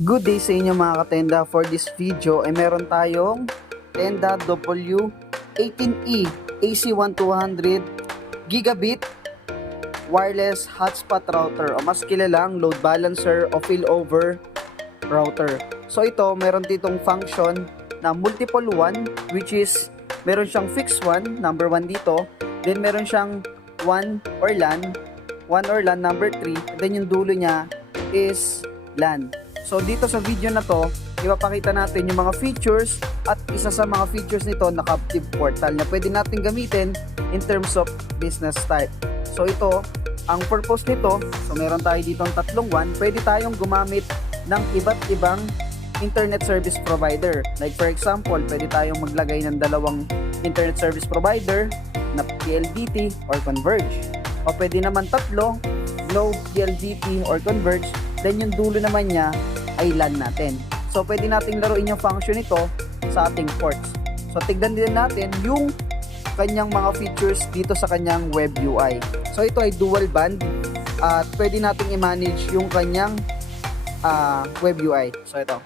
Good day sa inyo mga katenda. For this video ay meron tayong Tenda W18E AC1200 Gigabit Wireless Hotspot Router o mas kilalang load balancer o failover router. So ito meron ditong function na multiple one, which is meron siyang fixed one, number 1 dito, then meron siyang one or LAN number 3, then yung dulo niya is LAN. So dito sa video na to, ipapakita natin yung mga features at isa sa mga features nito na captive portal na pwede natin gamitin in terms of business type. So ito, ang purpose nito, so meron tayo dito ang tatlong one, pwede tayong gumamit ng iba't ibang internet service provider. Like for example, pwede tayong maglagay ng dalawang internet service provider na PLDT or Converge. O pwede naman tatlo, Globe, PLDT or Converge, then yung dulo naman niya ay LAN natin. So pwede nating laruin yung function nito sa ating ports. So tignan din natin yung kanyang mga features dito sa kanyang web UI. So ito ay dual band at pwede nating i-manage yung kanyang web UI. So ito.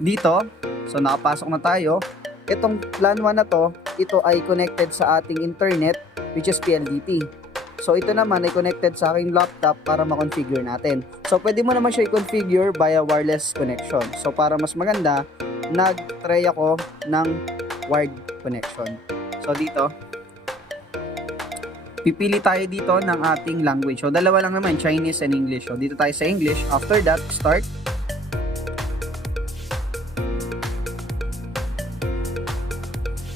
Dito, so nakapasok na tayo. Itong LAN 1 na to, ito ay connected sa ating internet which is PLDT. So ito naman ay connected sa aking laptop para ma-configure natin. So pwede mo naman siya i-configure via wireless connection. So para mas maganda, nag-try ako ng wired connection. So dito, pipili tayo dito ng ating language. So dalawa lang naman, Chinese and English. So dito tayo sa English. After that, start.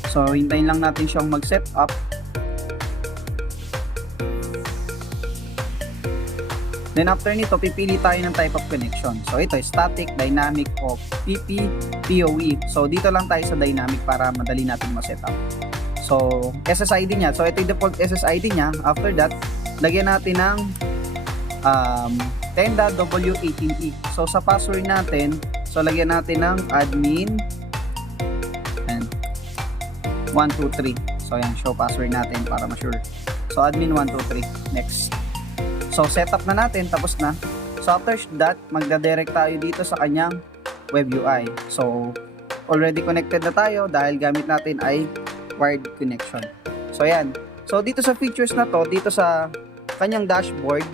So hintayin lang natin siyang mag-set up. Then after nito, pipili tayo ng type of connection. So ito, static, dynamic, o PP, PoE. So dito lang tayo sa dynamic para madali natin ma-set up. So SSID niya. So ito yung default SSID niya. After that, lagyan natin ng Tenda W18E. So sa password natin, so lagyan natin ng admin and 123. So ayan, show password natin para ma-sure. So admin 123. Next. So setup na natin, tapos na. So after that, magda-direct tayo dito sa kanyang web UI. So already connected na tayo dahil gamit natin ay wired connection. So ayan. So dito sa features na to, dito sa kanyang dashboard,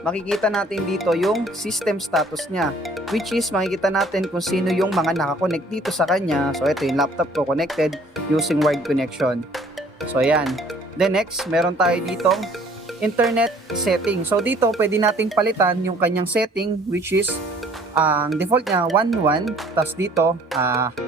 makikita natin dito yung system status niya, which is makikita natin kung sino yung mga nakakonect dito sa kanya. So ito yung laptop ko connected using wired connection. So ayan. Then next, meron tayo dito internet setting. So dito pwede nating palitan yung kanyang setting, which is ang default niya 1.1, tapos dito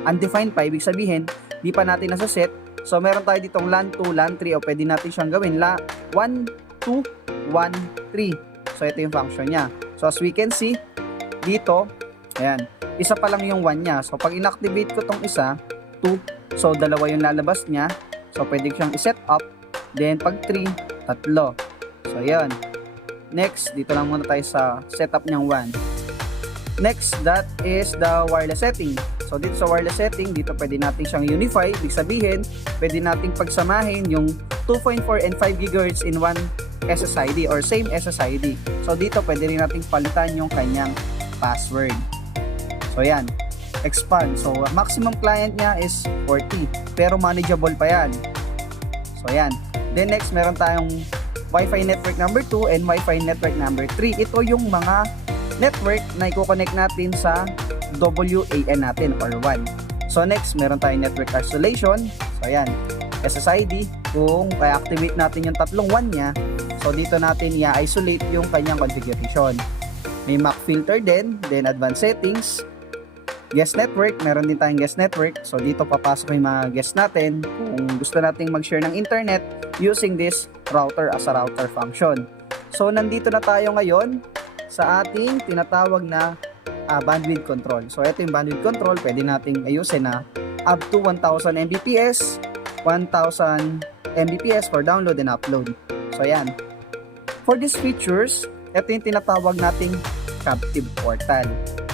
undefined pa, ibig sabihin di pa natin nasa set. So meron tayo ditong LAN 2, LAN 3, o pwede natin siyang gawin 1, 2, 1, 3. So ito yung function niya. So as we can see dito, ayan, isa pa lang yung 1 niya. So pag inactivate ko tong isa, 2, so dalawa yung lalabas niya. So pwede siyang i-set up. Then pag 3, tatlo. So ayan. Next, dito lang muna tayo sa setup niyang 1. Next, that is the wireless setting. So dito sa wireless setting, dito pwede natin siyang unify. Ibig sabihin, pwede nating pagsamahin yung 2.4 and 5 GHz in one SSID or same SSID. So dito pwede rin nating palitan yung kanyang password. So ayan. Expand. So maximum client niya is 40, pero manageable pa yan. So ayan. Then next, meron tayong Wi-Fi network number 2 and Wi-Fi network number 3. Ito yung mga network na i-connect natin sa WAN natin or WAN. So next, meron tayong network isolation. So ayan, SSID. Kung i-activate natin yung tatlong WAN niya, so dito natin i-isolate yung kanyang configuration. May MAC filter din, then advanced settings. Guest network, meron din tayong guest network. So dito papasok yung mga guest natin kung gusto nating mag-share ng internet using this router as a router function. So nandito na tayo ngayon sa ating tinatawag na bandwidth control. So ito yung bandwidth control, pwede nating ayusin na up to 1000 Mbps, 1000 Mbps for download and upload. So ayan. For these features, ito yung tinatawag nating captive portal.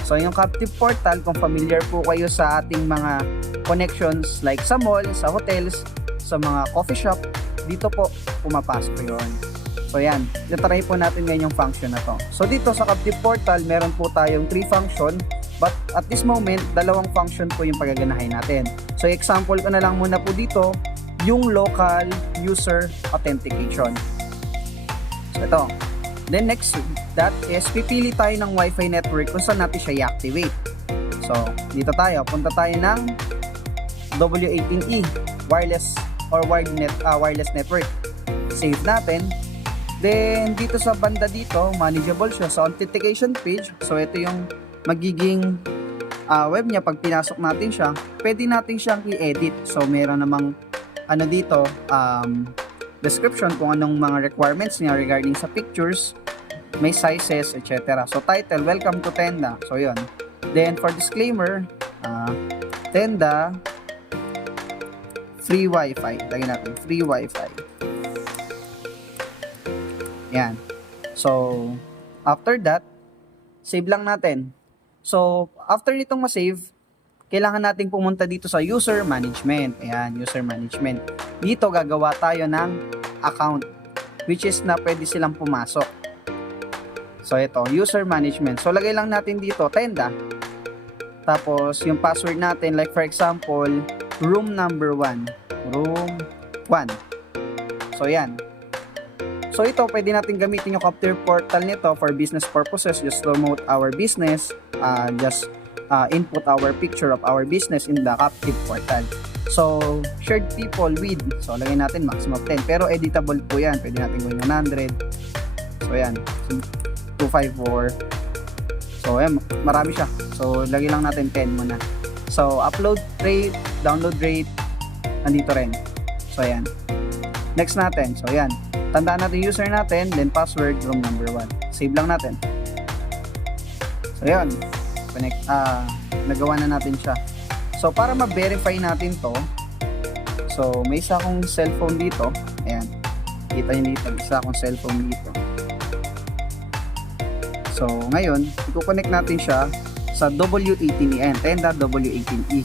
So yung captive portal, kung familiar po kayo sa ating mga connections like sa mall, sa hotels, sa mga coffee shop, dito po pumapasok yun. So So yan, itry po natin ngayon yung function na to. So dito sa Captive Portal, meron po tayong 3 function, but at this moment, dalawang function po yung pagaganahin natin. So example ko na lang muna po dito, yung local user authentication. So ito. Then next, that is pipili tayo ng Wi-Fi network kung saan natin siya i-activate. So dito tayo, punta tayo ng W18E, wireless or wireless network. Save natin. Then, dito sa banda dito, manageable siya. So, authentication page. So, ito yung magiging web niya. Pag pinasok natin siya, pwede natin siyang i-edit. So, meron namang dito, description kung anong mga requirements niya regarding sa pictures, may sizes, etc. So, title, welcome to Tenda. So, yun. Then, for disclaimer, Tenda, free Wi-Fi. Lagyan natin, free Wi-Fi. Yan. So, after that, save lang natin. So, after nitong ma-save, kailangan nating pumunta dito sa user management. Ayan, user management. Dito gagawa tayo ng account, which is na pwede silang pumasok. So, ito, user management. So, lagay lang natin dito, Tenda. Tapos, yung password natin, like for example, room number 1. Room 1. So, yan. So ito, pwede natin gamitin yung Captive Portal nito for business purposes. Just promote our business. Just input our picture of our business in the Captive Portal. So, shared people with. So, lagay natin maximum of 10. Pero editable po yan. Pwede natin gawin 100. So, yan. 254. So, yan. Marami siya. So, lagay lang natin 10 muna. So, upload rate, download rate, nandito rin. So, yan. Next natin. So, yan. Tandaan natin user natin, then password, room number 1. Save lang natin. So, yun. Connect, nagawa na natin siya. So, para ma-verify natin to, so, may isa akong cellphone dito. Ayan. Kita nyo dito, isa akong cellphone dito. So, ngayon, i-connect natin siya sa W18E. Ayan, Tenda W18E.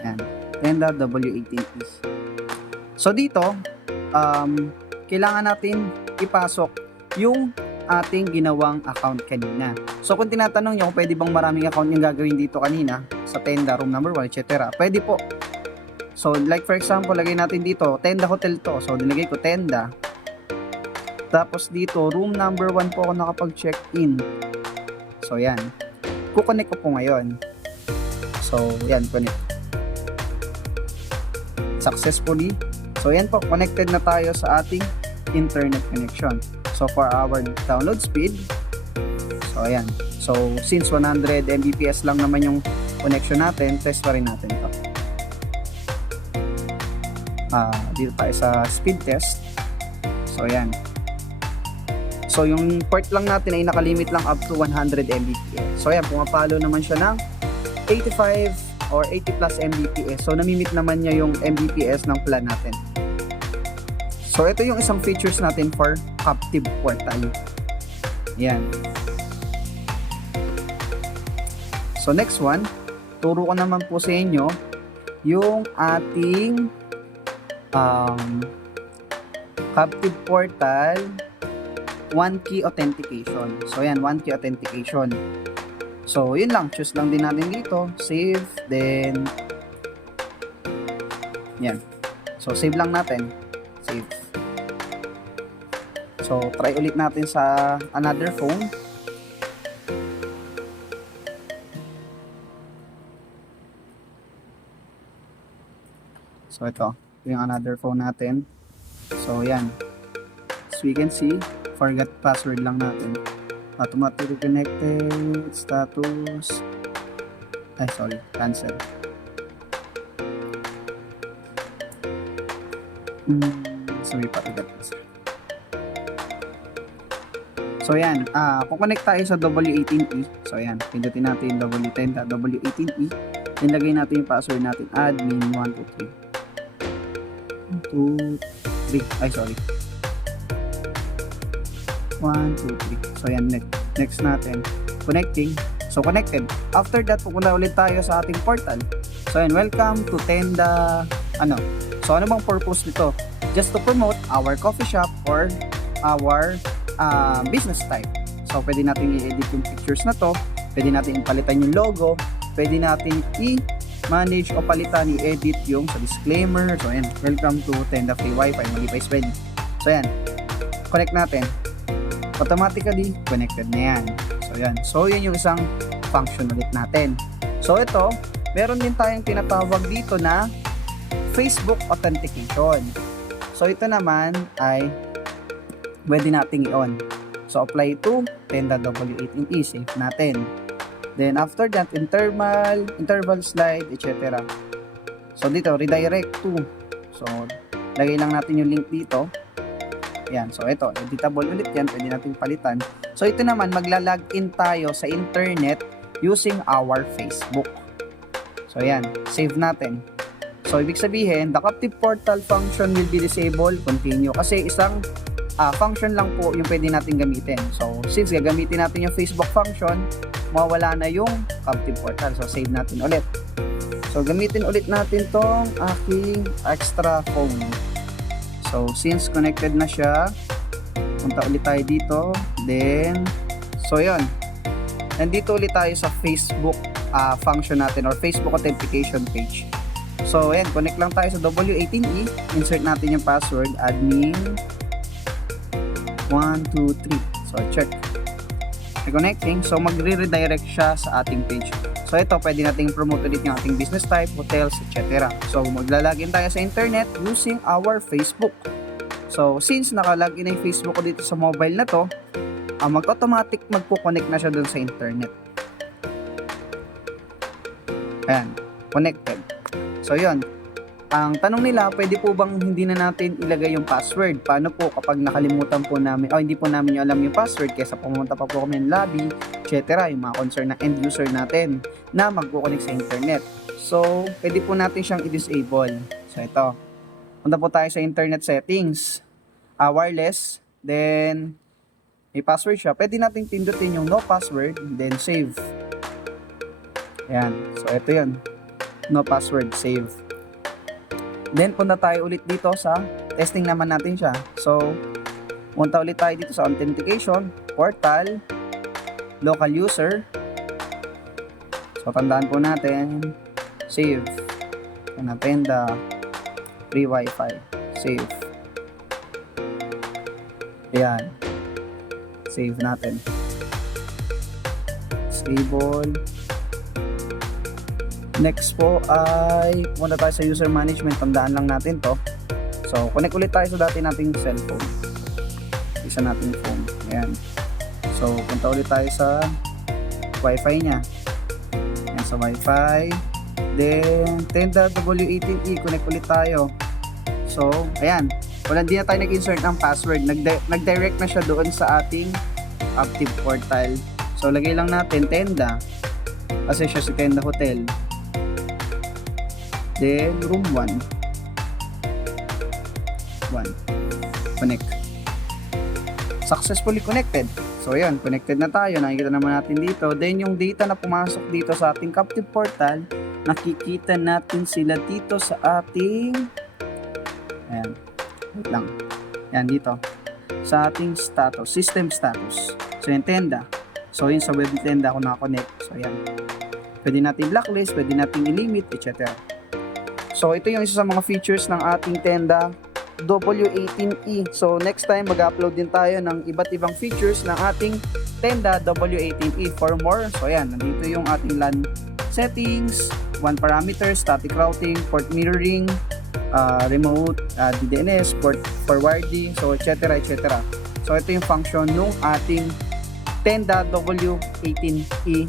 Ayan, Tenda W18E. So, dito, kailangan natin ipasok yung ating ginawang account kanina. So, kung tinatanong nyo kung pwede bang maraming account yung gagawin dito kanina sa Tenda, room number 1, etc. Pwede po. So, like for example, lagay natin dito, Tenda Hotel to. So, nilagay ko Tenda. Tapos dito, room number 1 po ako nakapag-check-in. So, yan. Kukonect ko po ngayon. So, yan, connect. Successfully. So, yan po, connected na tayo sa ating internet connection. So, for our download speed, so, ayan. So, since 100 Mbps lang naman yung connection natin, test pa rin natin ito. Dito tayo sa speed test. So, ayan. So, yung port lang natin ay nakalimit lang up to 100 Mbps. So, ayan, pumapalo naman siya ng 85 or 80 plus Mbps. So, namimit naman niya yung Mbps ng plan natin. So, ito yung isang features natin for Captive Portal. Yan. So, next one, turo ko naman po sa inyo yung ating Captive Portal 1-key authentication. So, yan, 1-key authentication. So, yun lang. Choose lang din natin dito. Save. Then, yan. So, save lang natin. Save. So, try ulit natin sa another phone. So, ito. Ito yung another phone natin. So, yan. As we can see, forgot password lang natin. Automatically connected, status, cancel. Sorry, pakigat. So, yan, kukonect tayo sa W18E. So, yan, pindutin natin W10, W18E. Then, lagay natin yung password natin, admin 123. 2, 3, 1, 2, 3. So, yan, next natin. Connecting. So, connected. After that, pupunta ulit tayo sa ating portal. So, yan, welcome to Tenda, So, ano bang purpose nito? just to promote our coffee shop or our business type. So pwede natin i-edit yung pictures na to, pwede natin palitan yung logo, pwede natin i-manage o palitan, i-edit yung sa disclaimer. So ayan, welcome to Tenda Free Wi-Fi, Mali pa is ready. So ayan, connect natin, automatically connected na yan. So ayan, so yun yung isang function ulit natin. So ito, meron din tayong tinatawag dito na Facebook Authentication. So ito naman ay pwede nating i-on. So apply to Tenda W18E, save natin. Then after that, interval slide, etc. So dito, redirect to. So lagay lang natin yung link dito. Ayan, so ito, editable ulit yan, pwede natin palitan. So ito naman, magla-login tayo sa internet using our Facebook. So ayan, save natin. So ibig sabihin, the captive portal function will be disabled, continue. Kasi isang function lang po yung pwede natin gamitin. So since gagamitin natin yung Facebook function, mawawala na yung captive portal. So save natin ulit. So gamitin ulit natin tong aking extra phone. So since connected na siya, punta ulit tayo dito. Then so yun, nandito ulit tayo sa Facebook function natin or Facebook authentication page. So ayan, connect lang tayo sa W18E, insert natin yung password, admin 123. So check, reconnecting. So magre-redirect siya sa ating page. So ito, pwede nating promote ulit yung ating business type, hotels, etc. So maglalagin tayo sa internet using our Facebook. So since nakalagin na yung Facebook ko dito sa mobile na to, mag-automatic magpo-connect na siya dun sa internet. Ayan, connected. So yun, ang tanong nila, pwede po bang hindi na natin ilagay yung password? Paano po kapag nakalimutan po namin o hindi po namin alam yung password kaysa pumunta pa po kami ng lobby, etc. Yung mga concern na end user natin na magpo-connect sa internet. So pwede po natin siyang i-disable. So ito, punta po tayo sa internet settings, wireless, then may password siya. Pwede natin pindutin yung no password, then save. Ayan, so ito yun, no password, save. Then punta tayo ulit dito sa testing naman natin siya. So punta ulit tayo dito sa authentication, portal, local user. So tandaan po natin, save. Tenda Free Wi-Fi, save. Ayan, save natin, disable. Next po ay punta tayo sa user management, tandaan lang natin to. So connect ulit tayo sa dati nating cellphone, isa nating phone. Ayan, so punta ulit tayo sa wifi nya. Ayan, sa wifi, then Tenda W18E, connect ulit tayo. So ayan, hindi na tayo nag-insert ng password, nag-direct na siya doon sa ating active portal. So lagay lang natin Tenda, kasi siya si Tenda Hotel. Then room 1, connect. Successfully connected. So ayan, connected na tayo, nakikita naman natin dito. Then yung data na pumasok dito sa ating captive portal, nakikita natin sila dito sa ating, ayan, wait lang, ayan dito sa ating status, system status. So yung Tenda, so yun sa web Tenda ako nakakonect. So ayan, pwede natin blacklist, pwede natin i-limit, etc. So ito yung isa sa mga features ng ating Tenda W18E. So next time mag-upload din tayo ng iba't ibang features ng ating Tenda W18E for more. So ayan, nandito yung ating LAN settings, one parameter, static routing, port mirroring, remote, DDNS, port forwarding, so etc. etc. So ito yung function ng ating Tenda W18E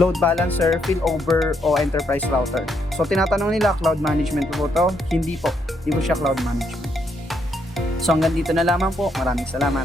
load balancer, failover o enterprise router. So tinatanong nila, cloud management po to? Hindi po, hindi po siya cloud management. So hanggang dito na lamang po. Maraming salamat.